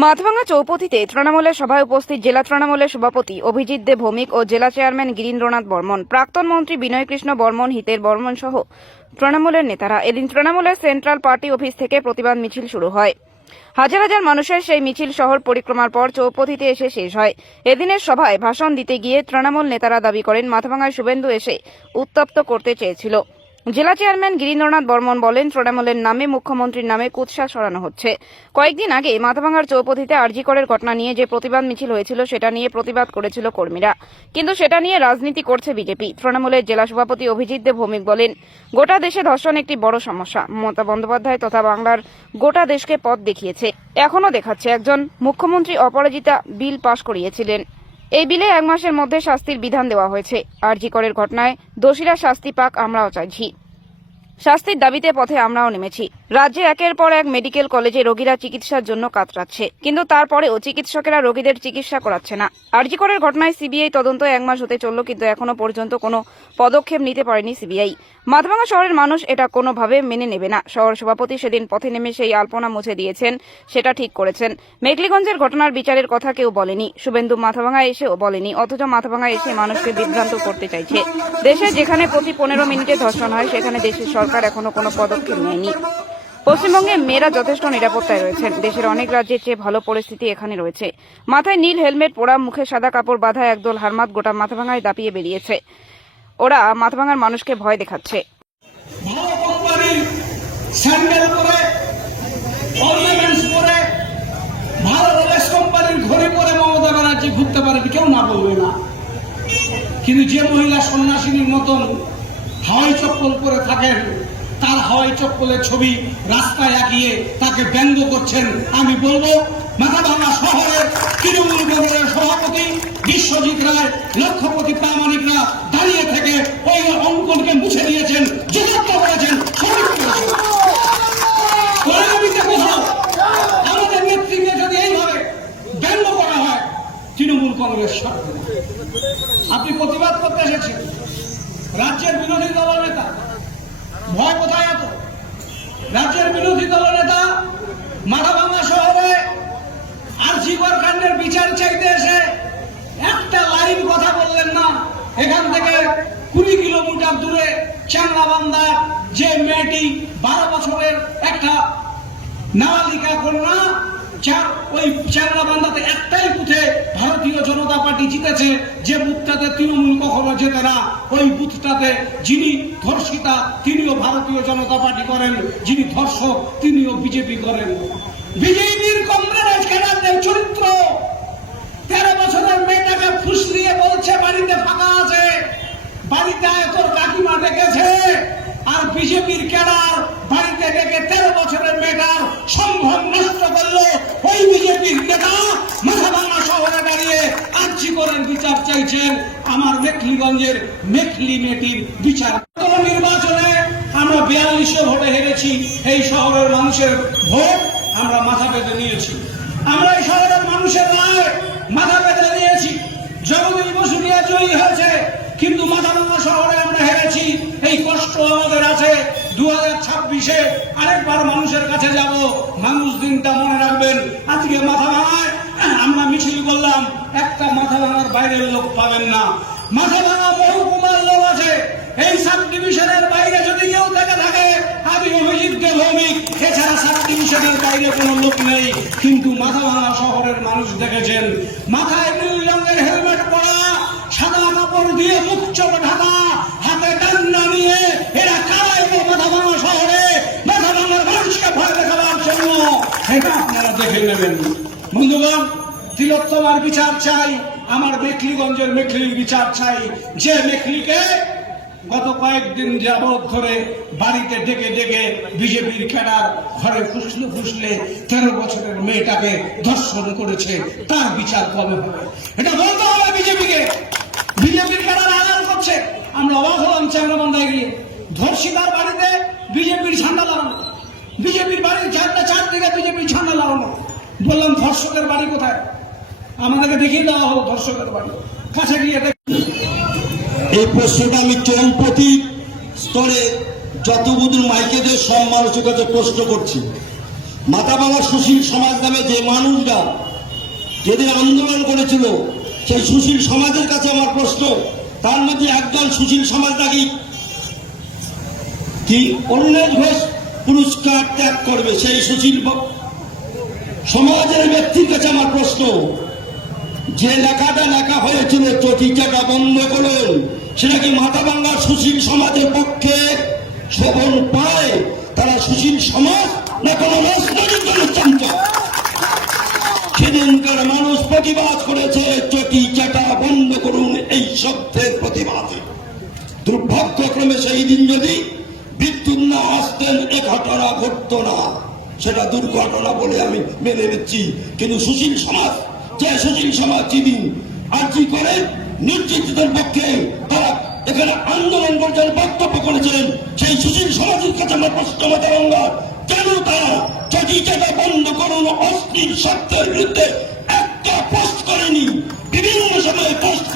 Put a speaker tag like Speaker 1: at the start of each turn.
Speaker 1: মাথভাঙ্গা চৌপথিতে তৃণমূলের সভায় উপস্থিত জেলা তৃণমূলের সভাপতি অভিজিৎ দে ভৌমিক ও জেলা চেয়ারম্যান গিরীন্দ্রনাথ বর্মন, প্রাক্তন মন্ত্রী বিনয় কৃষ্ণ বর্মন, হিতের বর্মন সহ তৃণমূলের নেতারা। এদিন তৃণমূলের সেন্ট্রাল পার্টি অফিস থেকে প্রতিবাদ মিছিল শুরু হয়। হাজার হাজার মানুষের সেই মিছিল শহর পরিক্রমার পর চৌপথিতে এসে শেষ হয়। এদিনের সভায় ভাষণ দিতে গিয়ে তৃণমূল নেতারা দাবি করেন মাথাভাঙ্গায় শুভেন্দু এসে উত্তপ্ত করতে চেয়েছিল। জেলা চেয়ারম্যান গিরীন্দ্রনাথ বর্মন বলেন, তৃণমূলের নামে, মুখ্যমন্ত্রীর নামে কুৎসা সরানো হচ্ছে। কয়েকদিন আগে মাথাভাঙ্গার চৌপথিতে আরজিকরের ঘটনা নিয়ে যে প্রতিবাদ মিছিল হয়েছিল, সেটা নিয়ে প্রতিবাদ করেছিল কর্মীরা। কিন্তু সেটা নিয়ে রাজনীতি করছে বিজেপি। তৃণমূলের জেলা সভাপতি অভিজিৎ দেব ভৌমিক বলেন, গোটা দেশে ধর্ষণ একটি বড় সমস্যা। মমতা বন্দ্যোপাধ্যায় তথা বাংলার গোটা দেশকে পথ দেখিয়েছে। এখনও দেখাচ্ছে একজন মুখ্যমন্ত্রী অপরাজিতা বিল পাশ করিয়েছিলেন। এই বিলে এক মাসের মধ্যে শাস্তির বিধান দেওয়া হয়েছে। আরজিকরের ঘটনায় দোষীরা শাস্তি পাক আমরাও চাইছি। শাস্তির দাবিতে পথে আমরাও নেমেছি। রাজ্যে একের পর এক মেডিকেল কলেজে রোগীরা চিকিৎসার জন্য কাতরাচ্ছে। কিন্তু তারপরেও চিকিৎসকেরা রোগীদের চিকিৎসা করাচ্ছে না। আরজিকরের ঘটনায় সিবিআই তদন্ত এক মাস হতে চলল, কিন্তু এখনও পর্যন্ত কোনো পদক্ষেপ নিতে পারেনি সিবিআই। মাথভাঙ্গা শহরের মানুষ এটা কোনোভাবে মেনে নেবে না। শহর সভাপতি সেদিন পথে নেমে সেই আলপনা মুছে দিয়েছেন, সেটা ঠিক করেছেন। মেঘলিগঞ্জের ঘটনার বিচারের কথা কেউ বলেনি। শুভেন্দু মাথাভাঙ্গা এসেও বলেনি, অথচ মাথাভাঙ্গা এসে মানুষকে বিভ্রান্ত করতে চাইছে। দেশে যেখানে প্রতি পনেরো মিনিটে ধর্ষণ হয়, সেখানে দেশের সরকার এখনও কোনো পদক্ষেপ নেয়নি। পশ্চিমবঙ্গে মেয়েরা যথেষ্ট নিরাপত্তায় রয়েছেন। দেশের অনেক রাজ্যের চেয়ে ভালো পরিস্থিতি এখানে রয়েছে। মাথায় নীল হেলমেট পরা মুখে সাদা কাপড় বাঁধা একদল হারমাত গোটা মাথাভাঙায় দাপিয়ে বেরিয়েছে। ওরা মাথাভাঙার মানুষকে ভয় দেখাচ্ছে।
Speaker 2: কিন্তু যে মহিলা সন্ন্যাসিনীর মতন হাওয়াই চপ্পল পরে থাকেন, তার হাওয়াই চপ্পলের ছবি রাস্তায় আঁকিয়ে তাকে ব্যঙ্গ করছেন। আমি বলব, মাথাভাঙা শহরের তৃণমূল কংগ্রেসের সভাপতি বিশ্বজিৎ রায় লক্ষ্যপতি প্রামাণিকরা দাঁড়িয়ে থেকে ওই অঙ্কনকে মুছে দিয়েছেন যুগাত্ত করেছেন আমাদের নেতৃত্বে যদি এইভাবে ব্যঙ্গ করা হয়, তৃণমূল কংগ্রেস আপনি প্রতিবাদ করতে এসেছেন? রাজ্যের বিরোধী দলনেতা ভয় কোথায় এত? রাজ্যের বিরোধী দলনেতা মাথাভাঙা শহরে আরজিকর কাণ্ডের বিচার চাইতে এসে একটা লাইন কথা বললেন না। এখান থেকে কুড়ি কিলোমিটার দূরে চ্যাংলাবান্ধা যে মেয়েটি বারো বছরের একটা নাবালিকা কন্যা ওই চারলা বান্ধাতে একটাই বুথে ভারতীয় জনতা পার্টি জিতেছে, যে বুথটাতে তৃণমূল কখনো জেতে না। ওই বুথটাতে যিনি ধর্ষিতা, তিনিও ভারতীয় জনতা পার্টি করেন, যিনি ধর্ষক, তিনিও বিজেপি করেন। বিজেপির কংগ্রেস ক্যাডারদের চরিত্র। তেরো বছরের মেয়েটাকে ফুসলিয়ে বলছে, বাড়িতে ফাঁকা আছে, বাড়িতে তোর কাকিমা ডেকেছে। আর বিজেপির ক্যাডার বাড়িতে ডেকে তেরো বছরের মেয়েটার সম্ভব নষ্ট চাইছেন আমার মেখলিগঞ্জের মেখলি মেয়েটির বিচার। নির্বাচনে আমরা বিয়াল্লিশে ভোটে হেরেছি, এই শহরের মানুষের ভোট আমরা মাথা পেতে নিয়েছি। আমরা এই শহরের মানুষের রায় মাথা পেতে নিয়েছি। জগদীশ বসুনিয়া জয়ী হয়েছে, কিন্তু মাথাভাঙা শহরে আমরা হেরেছি। এই কষ্ট আমাদের আছে। দু হাজার ছাব্বিশে আরেকবার মানুষের কাছে যাব। মানুষ দিনটা মনে রাখবেন, আজকে মাথা ভাঙায়। আমরা মিছিল করলাম, একটা মাথা ভাঙার বাইরের লোক পাবেন না। মাথা ভাঙা মহকুমার লোক আছে, এই সাব ডিভিশনের বাইরে যদি কেউ থেকে থাকে আমি অভিজিৎ ভৌমিক, এছাড়া সাব ডিভিশনের বাইরে কোনো লোক নেই। কিন্তু মাথা ভাঙা শহরের মানুষ দেখেছেন, মাথায় নীল রঙের হেলমেট পরা, সাদা কাপড় দিয়ে মুখ চোখ ঢাকা, হাতে ডান্ডা নিয়ে এরা কারাই তো মাথা ভাঙা শহরে। মাথা ভাঙার মানুষকে ভয় দেখাবার জন্য এটা আপনারা দেখে নেবেন। বন্ধুগণ, তিলোত্তমার বিচার চাই, আমার মেখলিগঞ্জের মেখলির বিচার চাই। যে মেখলিকে গত কয়েকদিন যাবৎ ধরে বাড়িতে ডেকে ডেকে বিজেপির ক্যাডার ঘরে ফুসলে ফুসলে তেরো বছরের মেয়েটাকে ধর্ষণ করেছে, তার বিচার কবে হবে? এটা বলতে হবে বিজেপিকে। বিজেপির ক্যাডার আড়াল করছে। আমরা অবাক হলাম চ্যাংরাবান্ধায় গিয়ে। ধর্ষিতার বাড়িতে বিজেপির ঝান্ডা লাগানো। বিজেপির বাড়ির চারটা চারদিকে বিজেপির ঝান্ডা লাগানো। বললাম, ধর্ষকের বাড়ি কোথায়? আমাদেরকে দেখিয়ে দেওয়া হলো ধর্ষকের বাড়ি। কাছে গিয়ে
Speaker 3: এই প্রশ্নটা আমি চৌপতি স্তরে যতবধূ মাইকেদের কাছে প্রশ্ন করছি। মাতা বাবা সুশীল সমাজ নামে যে মানুষরা যেদিন আন্দোলন করেছিল, সেই সুশীল সমাজের কাছে আমার প্রশ্ন, তার মধ্যে একজন সুশীল সমাজ নাকি? কি অন্যের ঘোষ পুরস্কার ত্যাগ করবে সেই সুশীল সমাজের ব্যক্তির কাছে আমার প্রশ্ন। যে লেখাটা লেখা হয়েছিল চটিচাটা বন্ধ করুন সেটা কি মাথা ভাঙ্গার সুশীল সমাজের পক্ষে শোভন পায়? তারা সুশীল সমাজ না কোনো সেদিনকার মানুষ প্রতিবাদ করেছে চটি চাটা বন্ধ করুন এই শব্দের প্রতিবাদে। দুর্ভাগ্যক্রমে সেই দিন যদি বিদ্যুৎ না আসতেন, এ ঘটনা ঘটতো না। সেটা দুর্ঘটনা বলে আমি মেনে নিচ্ছি। কিন্তু সুশীল সমাজ, যে সুশীল সমাজ যিনি আর কি করেন নির্যাতিতের পক্ষে তারা এখানে আন্দোলন করছেন বক্তব্য করেছেন সেই সুশীল সমাজের কাছে আমরা প্রশ্ন মাতারঙ্গা কেন তারা চটিচাটা বন্ধ করুন, অস্থির সত্যের বিরুদ্ধে একটা পোস্ট করেনি, বিভিন্ন সময়ে পোস্ট